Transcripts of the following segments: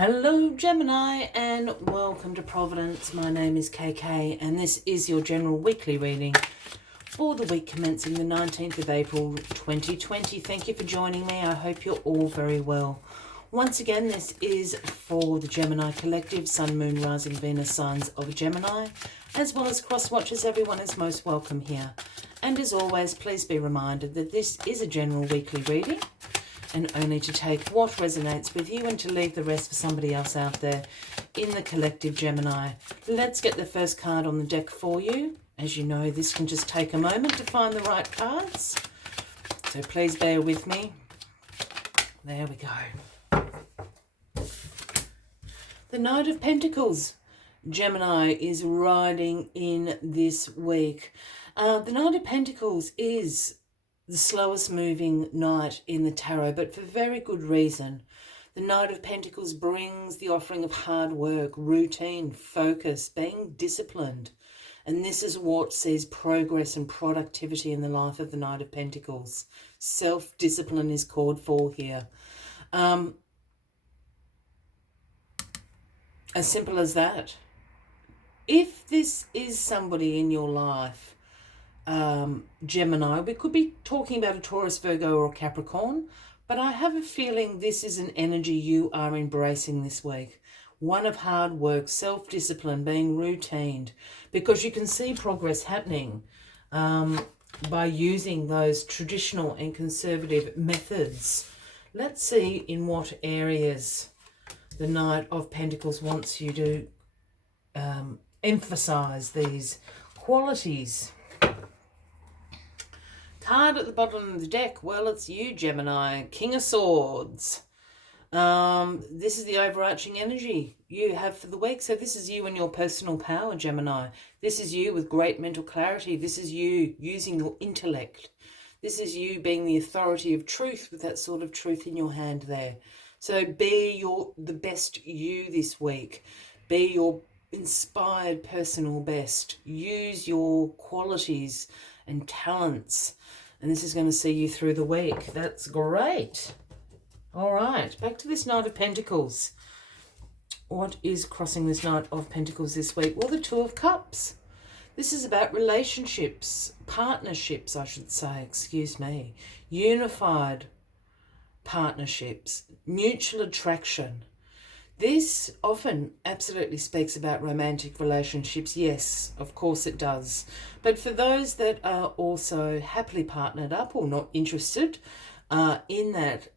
Hello Gemini and welcome to Providence. My name is KK and this is your general weekly reading for the week commencing the 19th of April 2020. Thank you for joining me. I hope you're all very well. Once again, this is for the Gemini collective, Sun, Moon, Rising, Venus signs of Gemini, as well as cross watchers. Everyone is most welcome here. And as always, please be reminded that this is a general weekly reading and only to take what resonates with you and to leave the rest for somebody else out there in the collective Gemini. Let's get the first card on the deck for you. As you know, this can just take a moment to find the right cards, so please bear with me. There we go. The Knight of Pentacles. Gemini is riding in this week. The Knight of Pentacles is the slowest moving knight in the tarot, but for very good reason. The Knight of Pentacles brings the offering of hard work, routine, focus, being disciplined. And this is what sees progress and productivity in the life of the Knight of Pentacles. Self-discipline is called for here. As simple as that. If this is somebody in your life, Gemini, we could be talking about a Taurus, Virgo or Capricorn, but I have a feeling this is an energy you are embracing this week. One of hard work, self-discipline, being routined, because you can see progress happening by using those traditional and conservative methods. Let's see in what areas the Knight of Pentacles wants you to emphasize these qualities. Card at the bottom of the deck, well, it's you, Gemini, King of Swords. This is the overarching energy you have for the week. So this is you and your personal power, Gemini. This is you with great mental clarity. This is you using your intellect. This is you being the authority of truth with that sort of truth in your hand there. So be the best you this week. Be your inspired personal best. Use your qualities and talents, and this is going to see you through the week. That's great. All right, back to this Knight of Pentacles. What is crossing this Knight of Pentacles this week? Well, the Two of Cups. This is about relationships, partnerships, I should say, excuse me. Unified partnerships, mutual attraction. This often absolutely speaks about romantic relationships. Yes, of course it does. But for those that are also happily partnered up or not interested in that,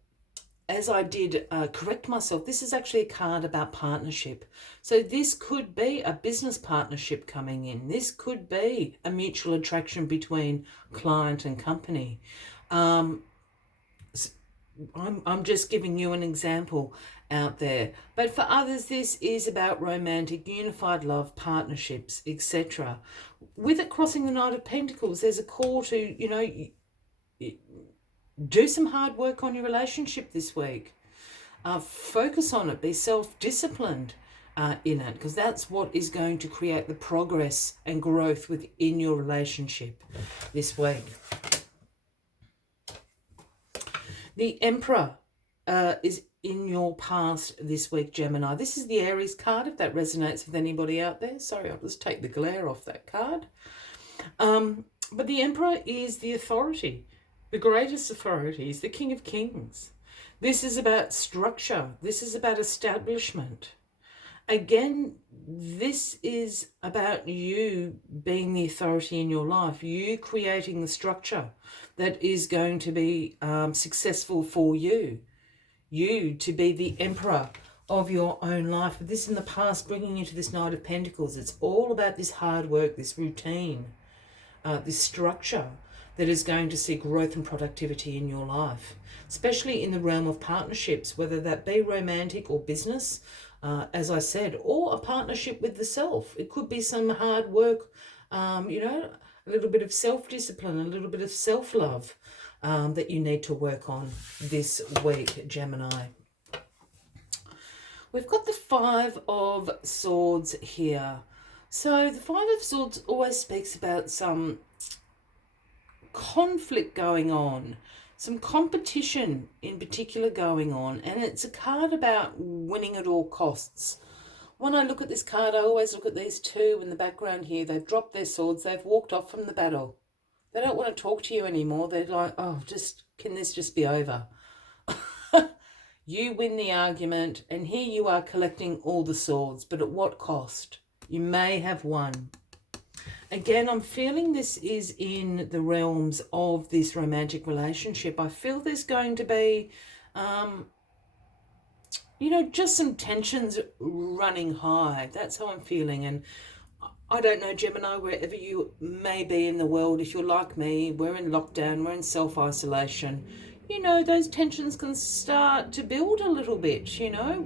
as I did correct myself, this is actually a card about partnership. So this could be a business partnership coming in. This could be a mutual attraction between client and company. I'm just giving you an example out there. But for others, this is about romantic, unified love, partnerships, etc. With it crossing the Knight of Pentacles, there's a call to, do some hard work on your relationship this week. Focus on it. Be self-disciplined in it, because that's what is going to create the progress and growth within your relationship this week. The Emperor is in your past this week, Gemini. This is the Aries card, if that resonates with anybody out there. Sorry, I'll just take the glare off that card. But the Emperor is the authority, the greatest authority. He's the King of Kings. This is about structure. This is about establishment. Again, this is about you being the authority in your life, you creating the structure that is going to be successful for you. You to be the emperor of your own life. But this in the past, bringing you to this Knight of Pentacles, it's all about this hard work, this routine, this structure that is going to see growth and productivity in your life, especially in the realm of partnerships, whether that be romantic or business, as I said, or a partnership with the self. It could be some hard work, a little bit of self-discipline, a little bit of self-love that you need to work on this week, Gemini. We've got the Five of Swords here. So the Five of Swords always speaks about some conflict going on, some competition in particular going on, and it's a card about winning at all costs. When I look at this card, I always look at these two in the background here. They've dropped their swords. They've walked off from the battle. They don't want to talk to you anymore. They're like, oh, can this just be over? You win the argument, and here you are collecting all the swords, but at what cost? You may have won. Again, I'm feeling this is in the realms of this romantic relationship. I feel there's going to be, just some tensions running high. That's how I'm feeling. And I don't know, Gemini, wherever you may be in the world, if you're like me, we're in lockdown, we're in self-isolation. Those tensions can start to build a little bit,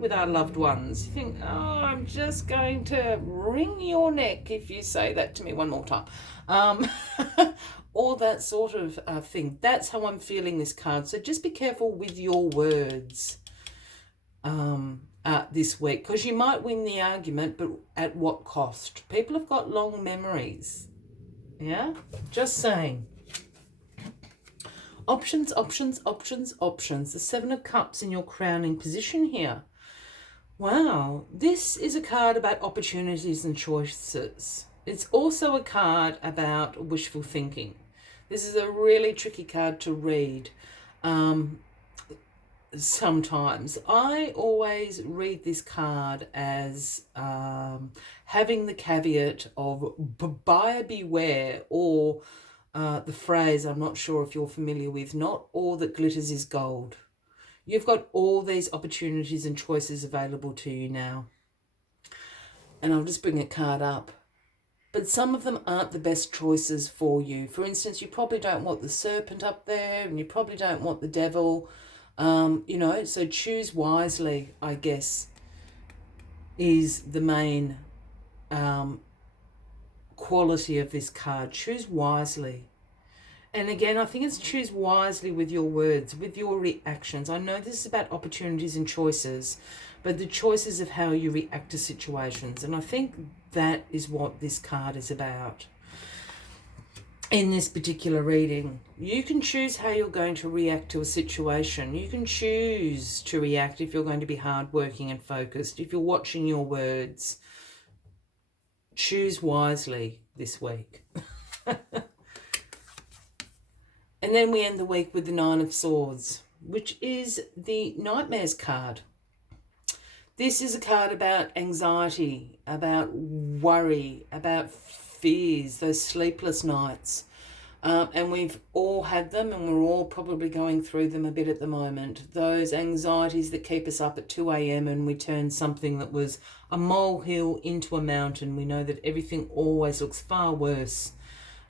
with our loved ones. You think, oh, I'm just going to wring your neck if you say that to me one more time. All that sort of thing. That's how I'm feeling this card. So just be careful with your words this week, because you might win the argument, but at what cost? People have got long memories. Yeah? Just saying. Options, options, options, options. The Seven of Cups in your crowning position here. Wow. This is a card about opportunities and choices. It's also a card about wishful thinking. This is a really tricky card to read. Sometimes I always read this card as having the caveat of buyer beware, or the phrase, I'm not sure if you're familiar with, not all that glitters is gold. You've got all these opportunities and choices available to you now. And I'll just bring a card up. But some of them aren't the best choices for you. For instance, you probably don't want the serpent up there, and you probably don't want the devil. So choose wisely, I guess, is the main quality of this card. Choose wisely. And again, I think it's choose wisely with your words, with your reactions. I know this is about opportunities and choices, but the choices of how you react to situations. And I think that is what this card is about. In this particular reading, you can choose how you're going to react to a situation. You can choose to react if you're going to be hardworking and focused. If you're watching your words, choose wisely this week. And then we end the week with the Nine of Swords, which is the Nightmares card. This is a card about anxiety, about worry, about fears, those sleepless nights. And we've all had them, and we're all probably going through them a bit at the moment. Those anxieties that keep us up at 2 a.m. and we turn something that was a molehill into a mountain. We know that everything always looks far worse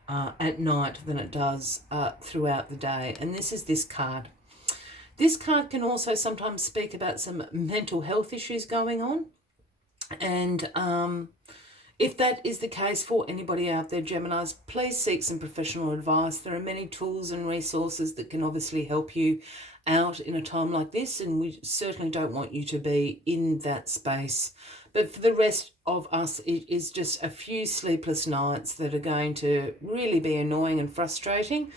at night than it does throughout the day. And this is this card. This card can also sometimes speak about some mental health issues going on. And if that is the case for anybody out there, Geminis, please seek some professional advice. There are many tools and resources that can obviously help you out in a time like this, and we certainly don't want you to be in that space. But for the rest of us, it is just a few sleepless nights that are going to really be annoying and frustrating.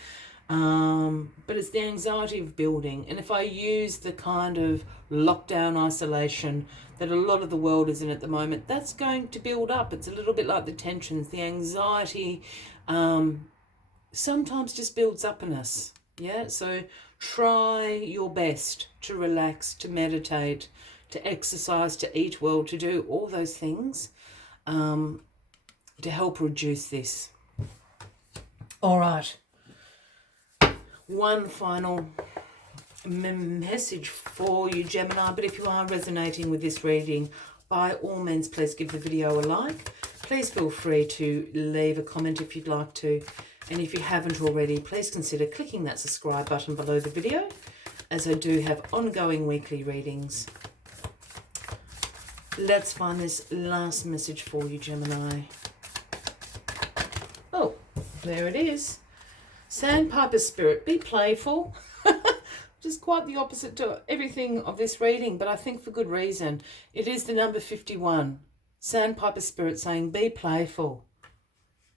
But it's the anxiety of building. And if I use the kind of lockdown isolation that a lot of the world is in at the moment, that's going to build up. It's a little bit like the tensions. The anxiety sometimes just builds up in us. Yeah, so try your best to relax, to meditate, to exercise, to eat well, to do all those things to help reduce this. All right. One final message for you, Gemini, but if you are resonating with this reading, by all means, please give the video a like. Please feel free to leave a comment if you'd like to. And if you haven't already, please consider clicking that subscribe button below the video, as I do have ongoing weekly readings. Let's find this last message for you, Gemini. Oh, there it is. Sandpiper Spirit, be playful. Just quite the opposite to everything of this reading, but I think for good reason. It is the number 51. Sandpiper Spirit saying, be playful.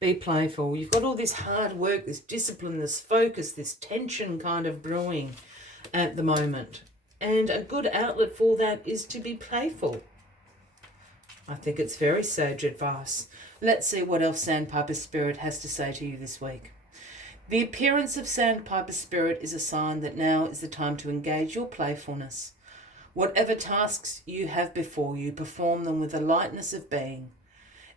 Be playful. You've got all this hard work, this discipline, this focus, this tension kind of brewing at the moment. And a good outlet for that is to be playful. I think it's very sage advice. Let's see what else Sandpiper Spirit has to say to you this week. The appearance of Sandpiper Spirit is a sign that now is the time to engage your playfulness. Whatever tasks you have before you, perform them with a lightness of being.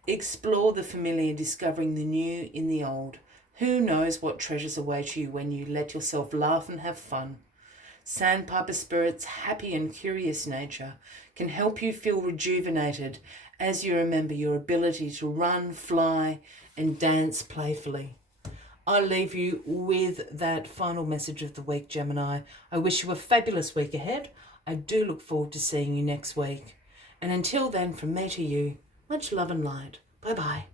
Explore the familiar, discovering the new in the old. Who knows what treasures await you when you let yourself laugh and have fun. Sandpiper Spirit's happy and curious nature can help you feel rejuvenated as you remember your ability to run, fly, and dance playfully. I'll leave you with that final message of the week, Gemini. I wish you a fabulous week ahead. I do look forward to seeing you next week. And until then, from me to you, much love and light. Bye-bye.